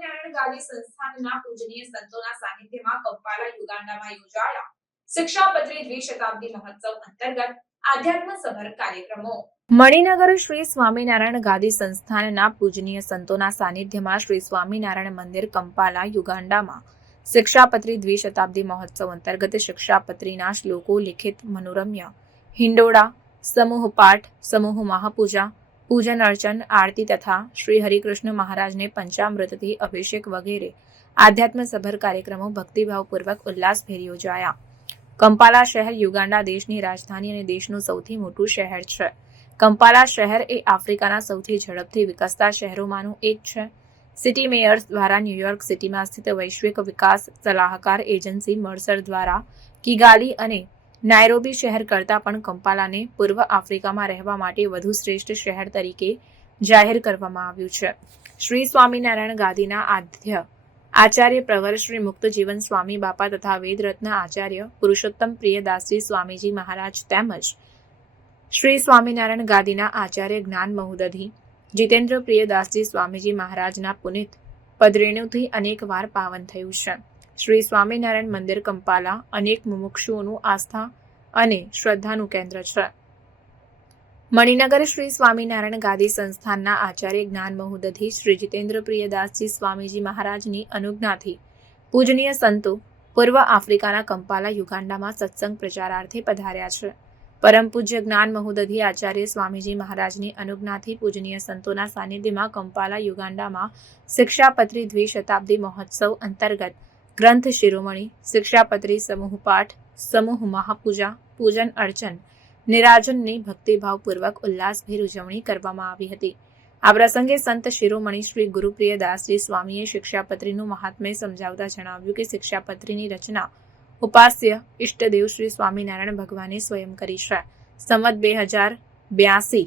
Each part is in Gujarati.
સ્વામિનારાયણ ગાદી સંસ્થાનના પૂજનીય સંતોના સાનિધ્યમાં કંપાલા યુગાન્ડામાં યોજાયા. શિક્ષાપત્રી દ્વિશતાબ્દી મહોત્સવ અંતર્ગત આધ્યાત્મ સભર કાર્યક્રમો. મણિનગર શ્રી સ્વામિનારાયણ ગાદી સંસ્થાનના પૂજનીય સંતોના સાનિધ્યમાં શ્રી સ્વામિનારાયણ મંદિર કંપાલા યુગાન્ડામાં શિક્ષાપત્રી દ્વિશતાબ્દી મહોત્સવ અંતર્ગત શિક્ષાપત્રીના શ્લોકો, લિખિત મનોરમ્ય, હિંડોળા, સમૂહ પાઠ, સમૂહ મહાપૂજા પૂજન અર્ચન, આરતી તથા શ્રી હરિકૃષ્ણ મહારાજને પંચામૃતથી અભિષેક વગેરે આધ્યાત્મસભર કાર્યક્રમો ભક્તિભાવપૂર્વક ઉલ્લાસભેર યોજાયા. કંપાલા શહેર યુગાન્ડા દેશની રાજધાની અને દેશનું સૌથી મોટું શહેર છે. કંપાલા શહેર એ આફ્રિકાના સૌથી ઝડપથી વિકસતા શહેરોમાંનું એક છે. સિટી મેયર્સ દ્વારા ન્યૂયોર્ક સિટીમાં સ્થિત વૈશ્વિક વિકાસ સલાહકાર એજન્સી મર્સર દ્વારા કિગાલી અને નાયરોબી શહેર કરતાં પણ કંપાલાને પૂર્વ આફ્રિકામાં રહેવા માટે વધુ શ્રેષ્ઠ શહેર તરીકે જાહેર કરવામાં આવ્યું છે. શ્રી સ્વામિનારાયણ ગાદીના આદ્ય આચાર્ય પ્રવર શ્રી મુક્ત જીવન સ્વામી બાપા તથા વેદરત્ન આચાર્ય પુરુષોત્તમ પ્રિયદાસજી સ્વામીજી મહારાજ તેમજ શ્રી સ્વામિનારાયણ ગાદીના આચાર્ય જ્ઞાન મહુદધી, જીતેન્દ્ર પ્રિયદાસજી સ્વામીજી મહારાજના પુનિત પદરેણુથી અનેક વાર પાવન થયું છે. શ્રી સ્વામિનારાયણ મંદિર કંપાલા અનેક મુમુક્ષુઓનું આસ્થા અને શ્રદ્ધાનું કેન્દ્ર છે. મણિનગર શ્રી સ્વામિનારાયણ ગાદી સંસ્થાનના આચાર્ય જ્ઞાન મહુદધી શ્રી જીતેન્દ્ર પ્રિયદાસજી સ્વામીજી મહારાજની અનુજ્ઞાથી પૂજનીય સંતો પૂર્વ આફ્રિકાના કંપાલા યુગાન્ડામાં સત્સંગ પ્રચારાર્થે પધાર્યા છે. પરમ પૂજ્ય જ્ઞાન મહુદધી આચાર્ય સ્વામીજી મહારાજની અનુજ્ઞાથી પૂજનીય સંતોના સાનિધ્યમાં કંપાલા યુગાન્ડામાં શિક્ષાપત્રી દ્વિશતાબ્દી મહોત્સવ અંતર્ગત ગ્રંથ શિરોમણી, શિક્ષાપત્રી, સમૂહ પાઠ, સમૂહ મહાપૂજા, પૂજન અર્ચન, નિરાજનની ભક્તિભાવપૂર્વક ઉલ્લાસભેર ઉજવણી કરવામાં આવી હતી. આ પ્રસંગે સંત શિરોમણી શ્રી ગુરુપ્રિયદાસજી સ્વામીએ શિક્ષાપત્રીનું મહાત્મ્ય સમજાવતા જણાવ્યું કે શિક્ષાપત્રીની રચના ઉપાસ્ય ઇષ્ટદેવ શ્રી સ્વામિનારાયણ ભગવાને સ્વયં કરી છે. સંવત બે હજાર બ્યાસી.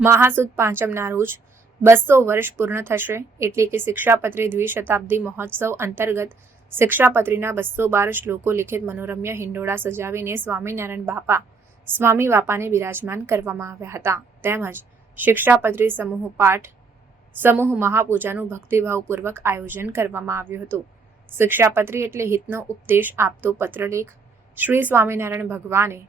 મહાસુદ પાંચમના રોજ બસો વર્ષ પૂર્ણ થશે એટલે કે શિક્ષાપત્રી દ્વિશતાબ્દી મહોત્સવ અંતર્ગત શિક્ષાપત્રીના બસો બાર શ્લોકો લિખિત મનોરમ્ય હિંડોળા સજાવીને સ્વામિનારાયણ બાપા, સ્વામી બાપાને બિરાજમાન કરવામાં આવ્યા હતા. તેમજ શિક્ષાપત્રી સમૂહ પાઠ, સમૂહ મહાપૂજાનું ભક્તિભાવપૂર્વક આયોજન કરવામાં આવ્યું હતું. શિક્ષાપત્રી એટલે હિતનો ઉપદેશ આપતો પત્રલેખ શ્રી સ્વામિનારાયણ ભગવાને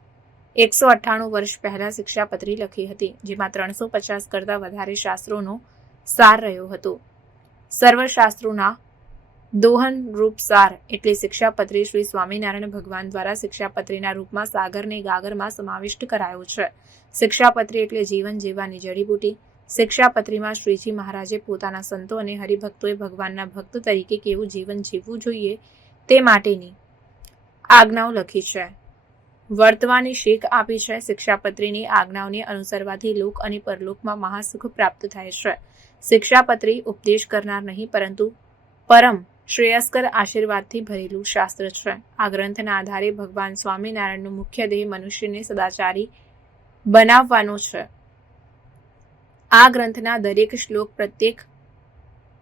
એકસો અઠ્ઠાણું વર્ષ પહેલાં શિક્ષાપત્રી લખી હતી, જેમાં ત્રણસો પચાસ કરતાં વધારે શાસ્ત્રોનો સાર રહ્યો હતો. સર્વશાસ્ત્રોના દોહન રૂપ સાર એટલે શિક્ષાપત્રી શ્રી સ્વામિનારાયણ ભગવાન દ્વારા શિક્ષાપત્રીના રૂપમાં સાગરને ગાગરમાં સમાવિષ્ટ કરાયો છે. શિક્ષાપત્રી એટલે જીવન જીવવાની જડીબૂટી શિક્ષાપત્રીમાં શ્રીજી મહારાજે પોતાના સંતો અને હરિભક્તોએ ભગવાનના ભક્ત તરીકે કેવું જીવન જીવવું જોઈએ તે માટેની આજ્ઞાઓ લખી છે. વર્તવાની શીખ આપી છે. શિક્ષાપત્રીની આજ્ઞાઓને અનુસરવાથી લોક અને પરલોકમાં મહાસુખ પ્રાપ્ત થાય છે. શિક્ષાપત્રી ઉપદેશ કરનાર નહીં, પરંતુ પરમ શ્રેયસ્કર આશીર્વાદથી ભરેલું શાસ્ત્ર છે. આ ગ્રંથના આધારે ભગવાન સ્વામિનારાયણનું મુખ્ય દેહ મનુષ્યને સદાચારી બનાવવાનો છે. આ ગ્રંથના દરેક શ્લોક પ્રત્યેક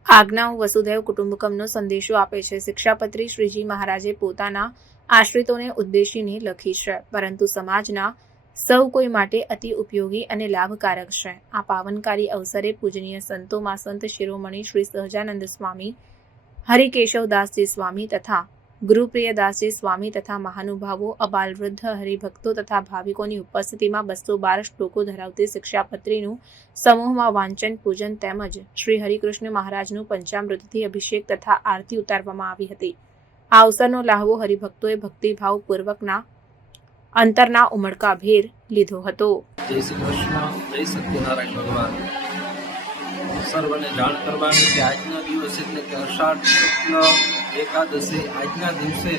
આજ્ઞાઓ વસુધૈવ કુટુંબકમનો સંદેશો આપે છે. શિક્ષાપત્રી શ્રીજી મહારાજે પોતાના આશ્રિતોને ઉદ્દેશીને લખી છે, પરંતુ સમાજના સૌ કોઈ માટે અતિ ઉપયોગી અને લાભકારક છે. આ પાવનકારી અવસરે પૂજનીય સંતોમાં સંત શિરોમણી શ્રી સહજાનંદ સ્વામી હરિકેશવદાસજી સ્વામી તથા ગુરુપ્રિયદાસજી સ્વામી તથા મહાનુભાવો, અબાલ વૃદ્ધ, હરિભક્તો તથા ભાવિકોની ઉપસ્થિતિમાં બસો બાર શ્લોકો ધરાવતી શિક્ષાપત્રીનું સમૂહમાં વાંચન, પૂજન તેમજ શ્રી હરિકૃષ્ણ મહારાજનું પંચામૃતથી અભિષેક તથા આરતી ઉતારવામાં આવી હતી. આ અવસરનો લાહવો હરિભક્તોએ ભક્તિભાવપૂર્વકના અંતરના ઉમળકા ભેર લીધો હતો. જય શ્રી કૃષ્ણ, જય સત્યનારાયણ ભગવાન. સર્વને જાણ કરવાની કે આજના દિવસ એટલે કે અષાઢ શુક્લ એકાદશી આજના દિવસે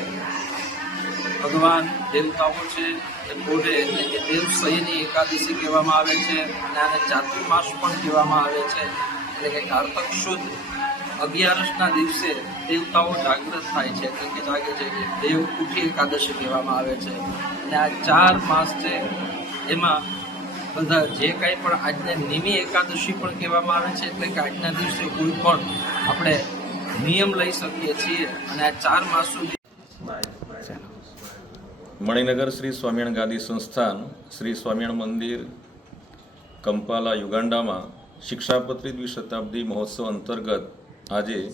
ભગવાન દેવતાઓ છે એ પોઢે એટલે કે દેવસયની એકાદશી કહેવામાં આવે છે અને આને ચાતુર્માસ પણ કહેવામાં આવે છે. એટલે કે કારતક શુદ્ધ અગિયારસના દિવસે દેવતાઓ જાગૃત થાય છે એટલે કે જાગે છે કે દેવ ઉઠી એકાદશી કહેવામાં આવે છે. અને આ ચાર માસ છે, એમાં બધા જે કાંઈ પણ આજને નિમી એકાદશી પણ કહેવામાં આવે છે, એટલે કે આજના દિવસે કોઈ પણ આપણે નિયમ લઈ શકીએ છીએ અને આ ચાર માસ સુધી મણિનગર શ્રી સ્વામિનારાયણ ગાદી સંસ્થાન, શ્રી સ્વામિયણ મંદિર, કંપાલા યુગાન્ડામાં શિક્ષાપત્રી દ્વિશતાબ્દી મહોત્સવ અંતર્ગત આજે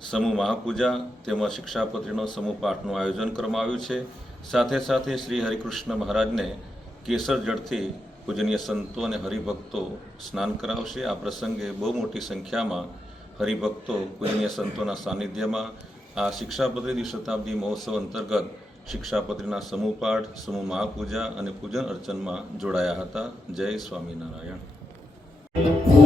સમૂહ મહાપૂજા તેમજ શિક્ષાપત્રીનો સમૂહ પાઠનું આયોજન કરવામાં આવ્યું છે. સાથે સાથે શ્રી હરિકૃષ્ણ મહારાજને કેસર જળથી પૂજનીય સંતો અને હરિભક્તો સ્નાન કરાવશે. આ પ્રસંગે બહુ મોટી સંખ્યામાં હરિભક્તો પૂજનીય સંતોના સાનિધ્યમાં આ શિક્ષાપત્રી દ્વિશતાબ્દી મહોત્સવ અંતર્ગત શિક્ષાપત્રીના સમૂહ પાઠ, સમૂહ મહાપૂજા અને પૂજન અર્ચનમાં જોડાયા હતા. જય સ્વામિનારાયણ.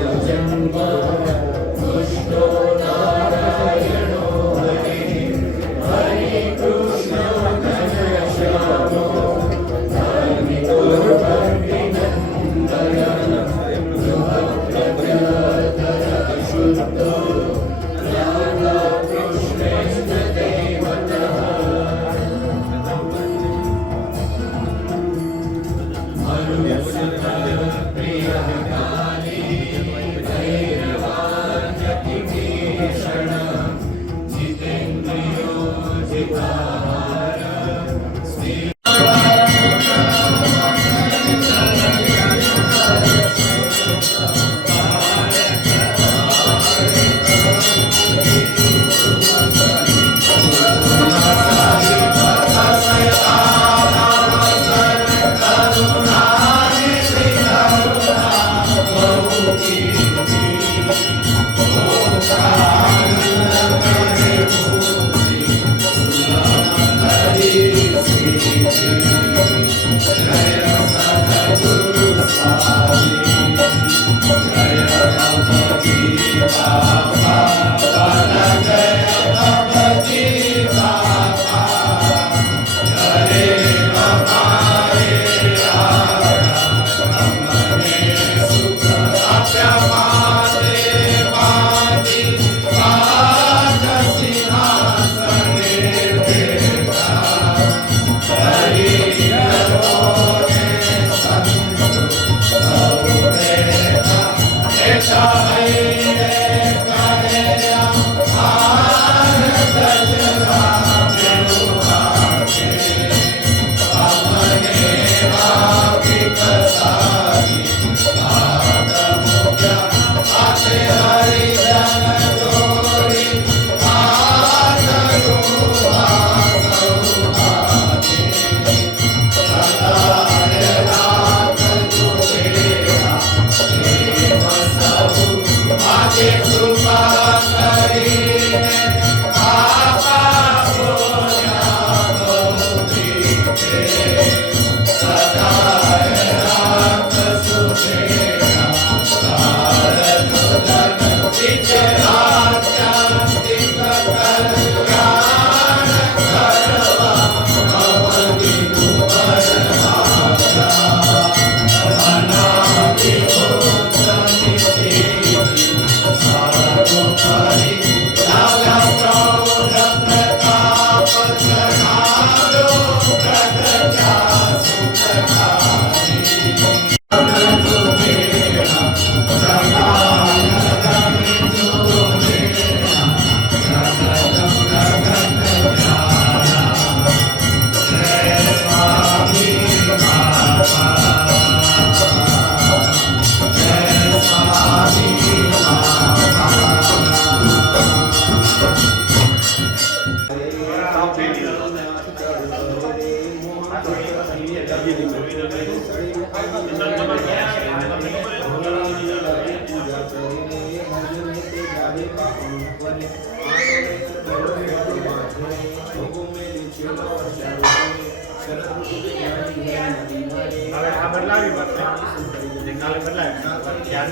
હવે આ બદલાવી બદલાવી ત્યારે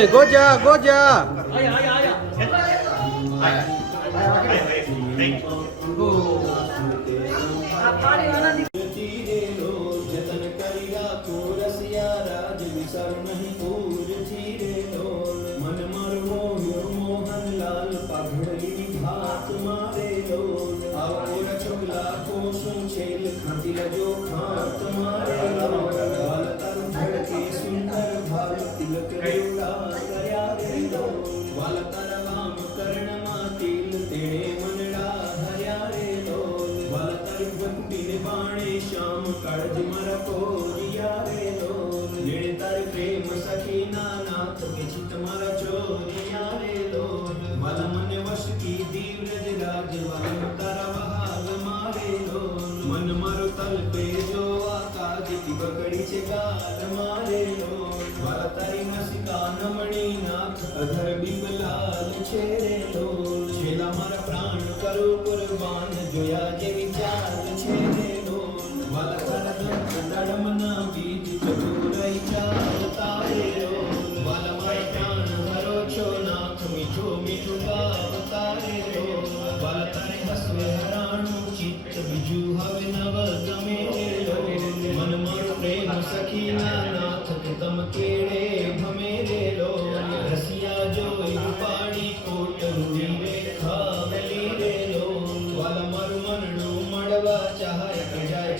Hey, Goja, Goja. છોકલા કોશું છેલ ખાતી લજો ખાત મારે ഭാവി തിലകരുണാ ദയാ വലതര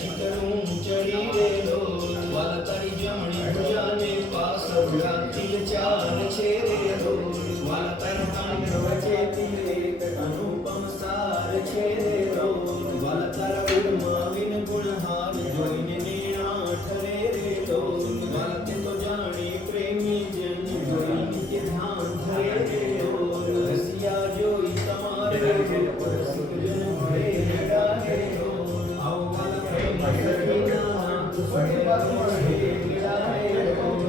ચિતરું ચડી જમણી ભુજાને પાસ ચાલ છે રેલો વાલ તારી અનુપમ સાર છે રેલો વાલ તારા ગુણમાં જોઈને ઠરે રેલો વાલ તો જાણે પ્રેમી જન જોઈને તે ધ્યાન ઠરે રેલો રસિયા જોઈ તમારે Word, word,